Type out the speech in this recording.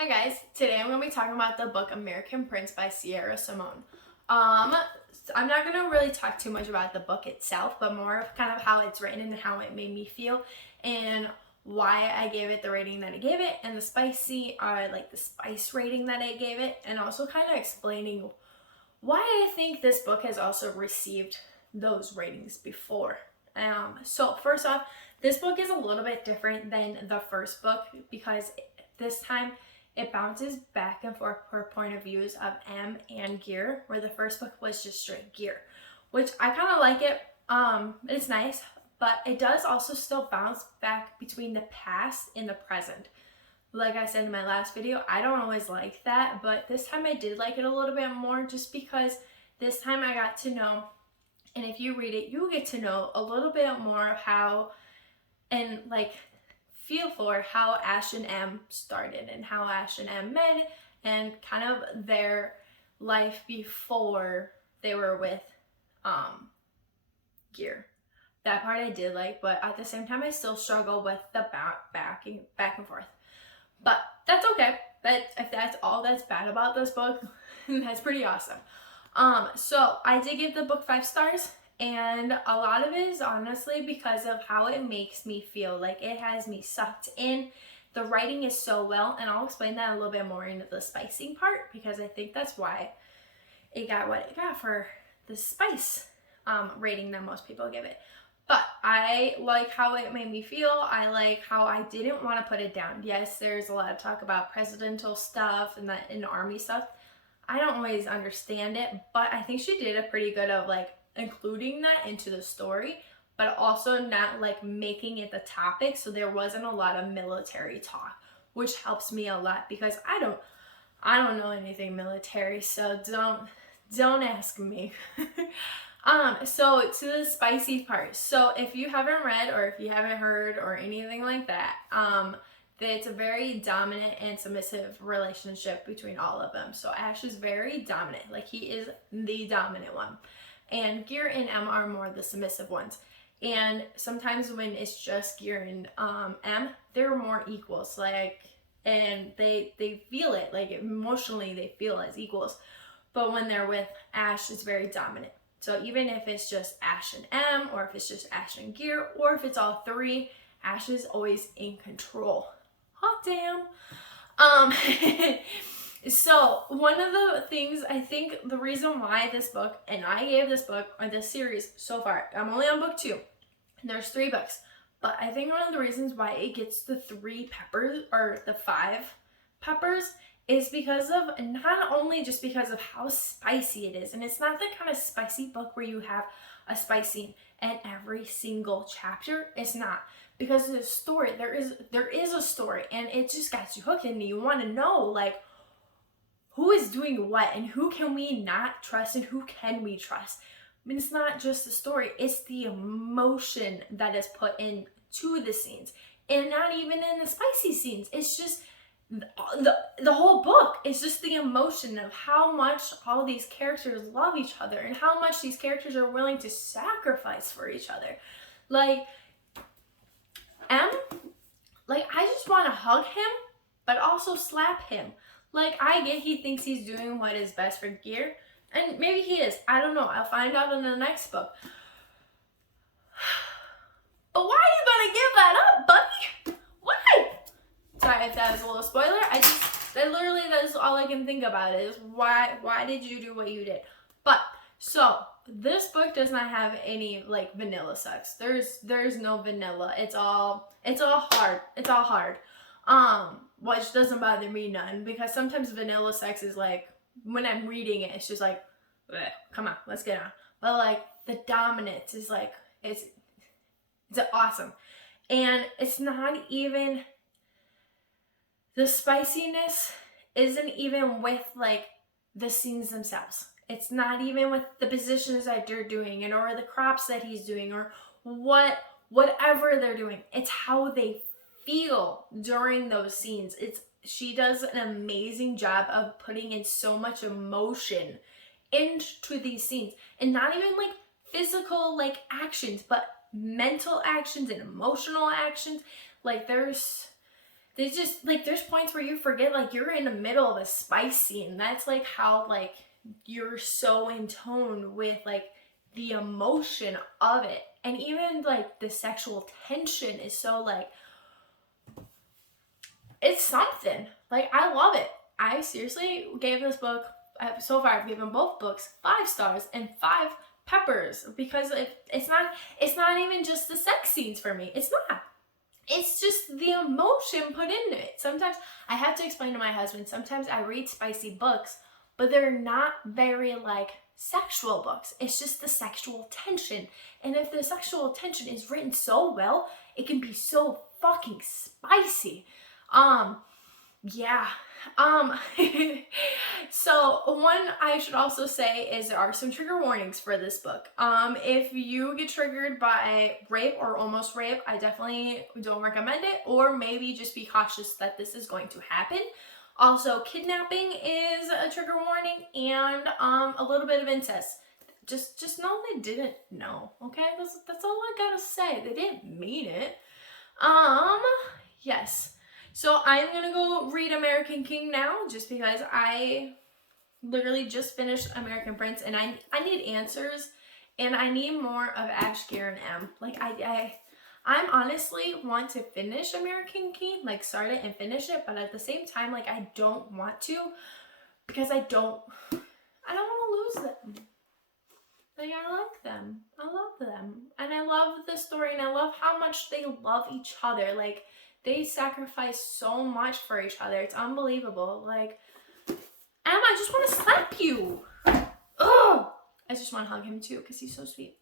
Hi guys, today I'm going to be talking about the book American Prince by Simone. I'm not going to really talk too much about the book itself, but more of kind of how it's written and how it made me feel and why I gave it the rating that I gave it and the spicy, the spice rating that I gave it, and also kind of explaining why I think this book has also received those ratings before. So first off, this book is a little bit different than the first book because this time it bounces back and forth per point of views of M and Gear, where the first book was just straight Gear, which I kind of like it. It's nice, but it does also still bounce back between the past and the present. Like I said in my last video, I don't always like that, but this time I did like it a little bit more just because this time I got to know, and if you read it, you get to know a little bit more of how, and like feel for how Ash and M started and how Ash and M met and kind of their life before they were with Gear. That part I did like, but at the same time I still struggle with the back and forth. But that's okay. But if that's all that's bad about this book, that's pretty awesome. So I did give the book 5 stars. And a lot of it is honestly because of how it makes me feel. Like it has me sucked in. The writing is so well, and I'll explain that a little bit more into the spicing part because I think that's why it got what it got for the spice rating that most people give it. But I like how it made me feel. I like how I didn't want to put it down. Yes, there's a lot of talk about presidential stuff and army stuff. I don't always understand it, but I think she did a pretty good of like including that into the story, but also not like making it the topic, so there wasn't a lot of military talk, which helps me a lot because I don't know anything military, so don't ask me. So to the spicy part. So if you haven't read or if you haven't heard or anything like that, it's a very dominant and submissive relationship between all of them. So Ash is very dominant, like he is the dominant one. And Gear and M are more the submissive ones. And sometimes when it's just Gear and M, they're more equals. Like, and they feel it, like emotionally they feel as equals. But when they're with Ash, it's very dominant. So even if it's just Ash and M, or if it's just Ash and Gear, or if it's all three, Ash is always in control. Hot damn. So one of the things, I think the reason why this book, and I gave this book, or this series so far, I'm only on book 2, and there's 3 books, but I think one of the reasons why it gets the 3 peppers, or the 5 peppers, is because of, not only just because of how spicy it is, and it's not the kind of spicy book where you have a spice scene in every single chapter. It's not. Because the story, there is a story, and it just got you hooked, and you want to know, like, who is doing what and who can we not trust and who can we trust. I mean, it's not just the story, it's the emotion that is put into the scenes, and not even in the spicy scenes. It's just the whole book. It's just the emotion of how much all these characters love each other and how much these characters are willing to sacrifice for each other. Like M, like I just want to hug him but also slap him. Like, I get he thinks he's doing what is best for Gear, and maybe he is. I don't know. I'll find out in the next book. But why are you gonna give that up, buddy? Why? Sorry if that was a little spoiler. That is all I can think about is why did you do what you did? But, so, this book does not have any, like, vanilla sex. There's no vanilla. It's all hard. It's all hard. Which doesn't bother me none, because sometimes vanilla sex is like, when I'm reading it, it's just like, come on, let's get on. But like, the dominance is like, it's awesome. And it's not even, the spiciness isn't even with like the scenes themselves. It's not even with the positions that they're doing and or the crops that he's doing or whatever they're doing. It's how they feel during those scenes. She does an amazing job of putting in so much emotion into these scenes, and not even like physical like actions, but mental actions and emotional actions. Like there's there's just like, there's points where you forget like you're in the middle of a spice scene. That's like how like you're so in tone with like the emotion of it. And even like the sexual tension is so like, it's something. Like, I love it. I seriously gave this book, so far I've given both books 5 stars and 5 peppers, because it's not even just the sex scenes for me. It's not. It's just the emotion put into it. Sometimes I have to explain to my husband, sometimes I read spicy books, but they're not very like sexual books. It's just the sexual tension. And if the sexual tension is written so well, it can be so fucking spicy. Yeah. So one I should also say is there are some trigger warnings for this book. If you get triggered by rape or almost rape, I definitely don't recommend it, or maybe just be cautious that this is going to happen. Also, kidnapping is a trigger warning, and a little bit of incest. Just know they didn't know, okay? That's all I gotta say. They didn't mean it. Yes. So I'm gonna go read American King now, just because I literally just finished American Prince, and I need answers, and I need more of Ash, Garen, M. Like I'm honestly want to finish American King, like start it and finish it, but at the same time, like I don't want to, because I don't want to lose them. Like, I like them. I love them. And I love the story, and I love how much they love each other. Like, they sacrifice so much for each other. It's unbelievable. Like, Emma, I just want to slap you. Ugh! I just want to hug him too, because he's so sweet.